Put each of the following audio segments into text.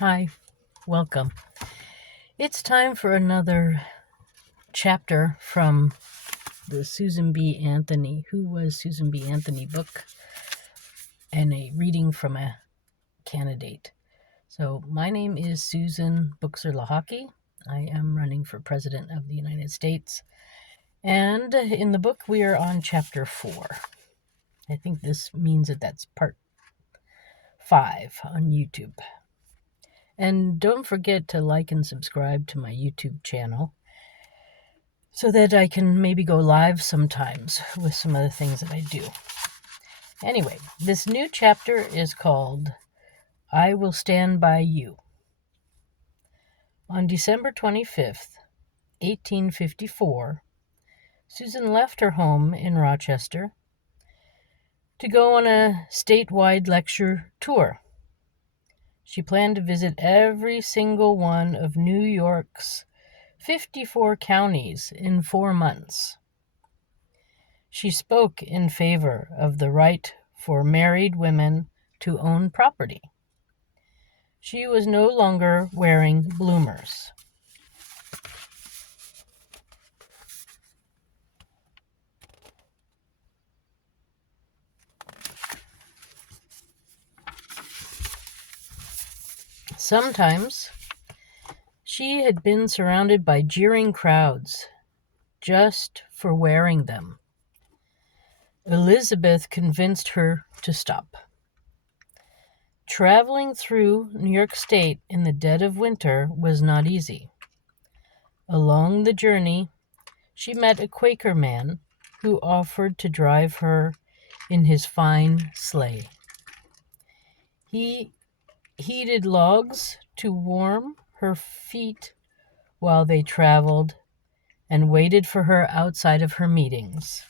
Hi, welcome. It's time for another chapter from the Susan B. Anthony, Who Was Susan B. Anthony book, and a reading from a candidate. So, my name is Susan Buchser-Lochocki. I am running for President of the United States. And in the book, we are on chapter 4. I think this means that that's part 5 on YouTube. And don't forget to like and subscribe to my YouTube channel so that I can maybe go live sometimes with some of the things that I do. Anyway, this new chapter is called I Will Stand By You. On December 25th, 1854, Susan left her home in Rochester to go on a statewide lecture tour. She planned to visit every single one of New York's 54 counties in 4 months. She spoke in favor of the right for married women to own property. She was no longer wearing bloomers. Sometimes she had been surrounded by jeering crowds just for wearing them. Elizabeth convinced her to stop. Traveling through New York State in the dead of winter was not easy. Along the journey, she met a Quaker man who offered to drive her in his fine sleigh. He heated logs to warm her feet while they traveled and waited for her outside of her meetings.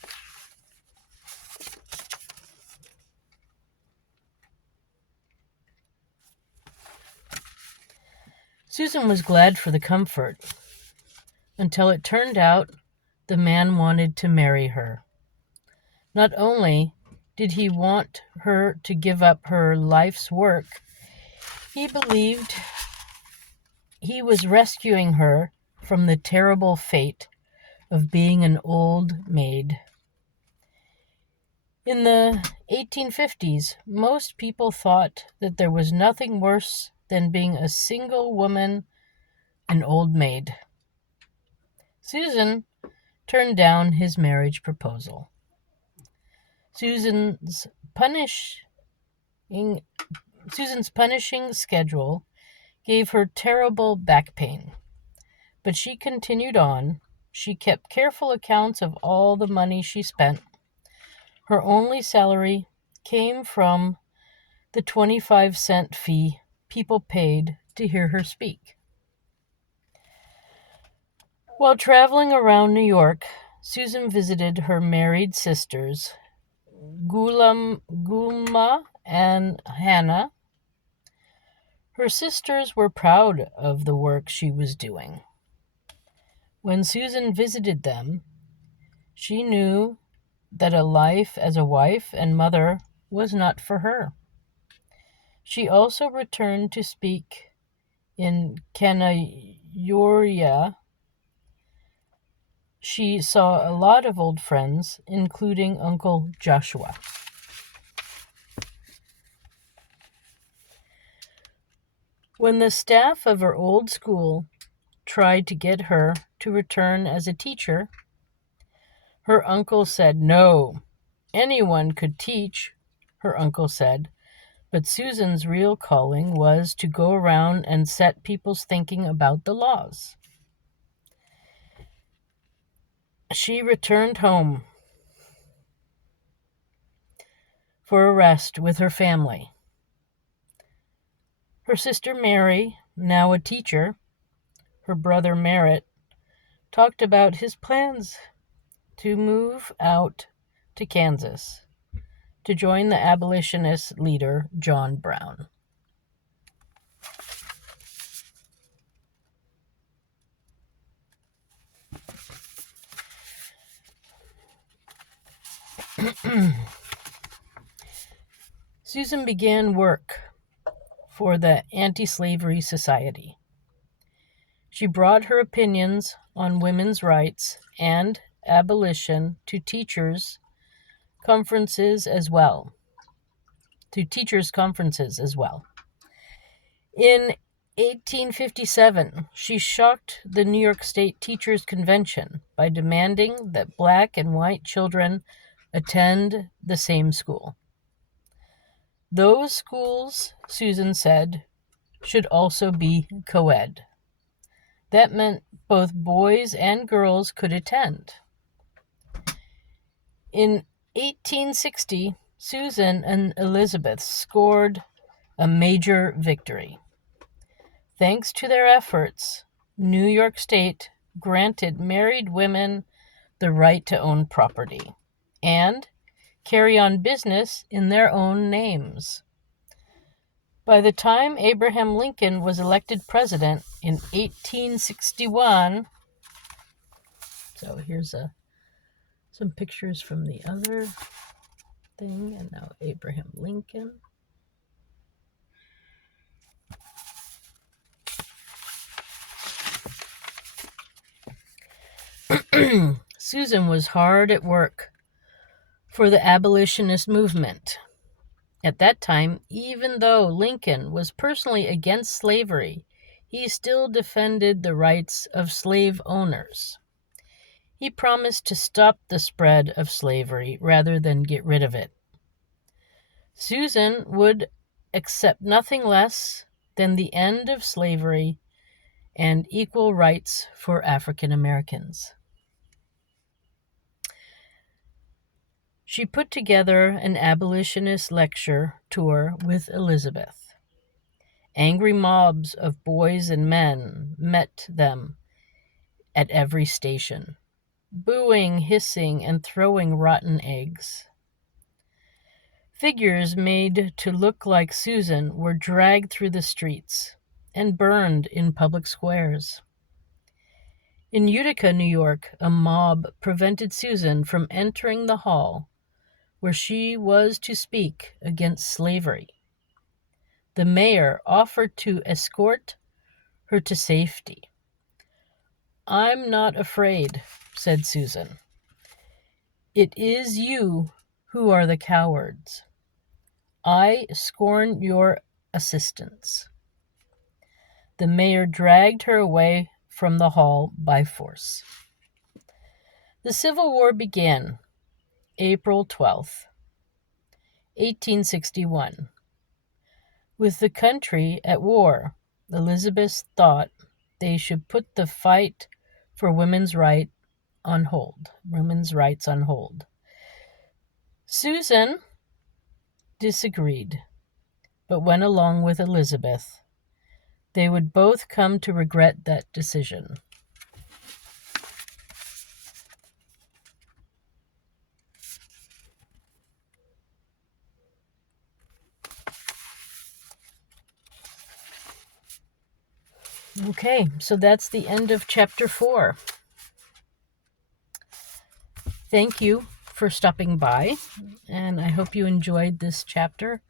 Susan was glad for the comfort until it turned out the man wanted to marry her. Not only did he want her to give up her life's work, he believed he was rescuing her from the terrible fate of being an old maid. In the 1850s, most people thought that there was nothing worse than being a single woman, an old maid. Susan turned down his marriage proposal. Susan's punishing schedule gave her terrible back pain, but she continued on. She kept careful accounts of all the money she spent. Her only salary came from the 25-cent fee people paid to hear her speak. While traveling around New York, Susan visited her married sisters, Gulma and Hannah. Her sisters were proud of the work she was doing. When Susan visited them, she knew that a life as a wife and mother was not for her. She also returned to speak in Canayuria. She saw a lot of old friends, including Uncle Joshua. When the staff of her old school tried to get her to return as a teacher, her uncle said no. Anyone could teach, her uncle said, but Susan's real calling was to go around and set people's thinking about the laws. She returned home for a rest with her family. Her sister Mary, now a teacher, her brother Merritt, talked about his plans to move out to Kansas to join the abolitionist leader John Brown. Susan began work for the Anti-Slavery Society. She brought her opinions on women's rights and abolition to teachers' conferences as well. In 1857, she shocked the New York State Teachers Convention by demanding that black and white children attend the same school. Those schools, Susan said, should also be co-ed. That meant both boys and girls could attend. In 1860, Susan and Elizabeth scored a major victory. Thanks to their efforts, New York State granted married women the right to own property and carry on business in their own names. By the time Abraham Lincoln was elected president in 1861, so here's some pictures from the other thing, and now Abraham Lincoln. Susan was hard at work for the abolitionist movement. At that time, even though Lincoln was personally against slavery, he still defended the rights of slave owners. He promised to stop the spread of slavery rather than get rid of it. Susan would accept nothing less than the end of slavery and equal rights for African Americans. She put together an abolitionist lecture tour with Elizabeth. Angry mobs of boys and men met them at every station, booing, hissing, and throwing rotten eggs. Figures made to look like Susan were dragged through the streets and burned in public squares. In Utica, New York, a mob prevented Susan from entering the hall where she was to speak against slavery. The mayor offered to escort her to safety. "I'm not afraid," said Susan. "It is you who are the cowards. I scorn your assistance." The mayor dragged her away from the hall by force. The Civil War began April 12th, 1861. With the country at war, Elizabeth thought they should put the fight for women's rights on hold. Susan disagreed, but went along with Elizabeth. They would both come to regret that decision. Okay, so that's the end of chapter 4. Thank you for stopping by, and I hope you enjoyed this chapter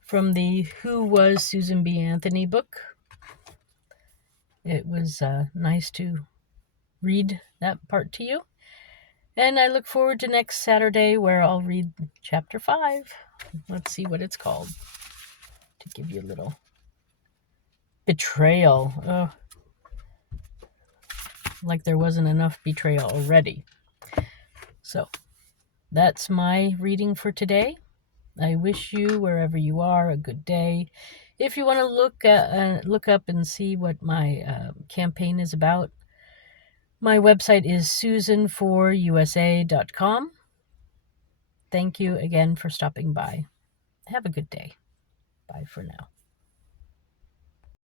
from the Who Was Susan B. Anthony book. It was nice to read that part to you, and I look forward to next Saturday where I'll read chapter 5. Let's see what it's called, to give you a little betrayal. Oh, like there wasn't enough betrayal already. So that's my reading for today. I wish you, wherever you are, a good day. If you want to look up and see what my campaign is about, my website is susan4usa.com. Thank you again for stopping by. Have a good day. Bye for now.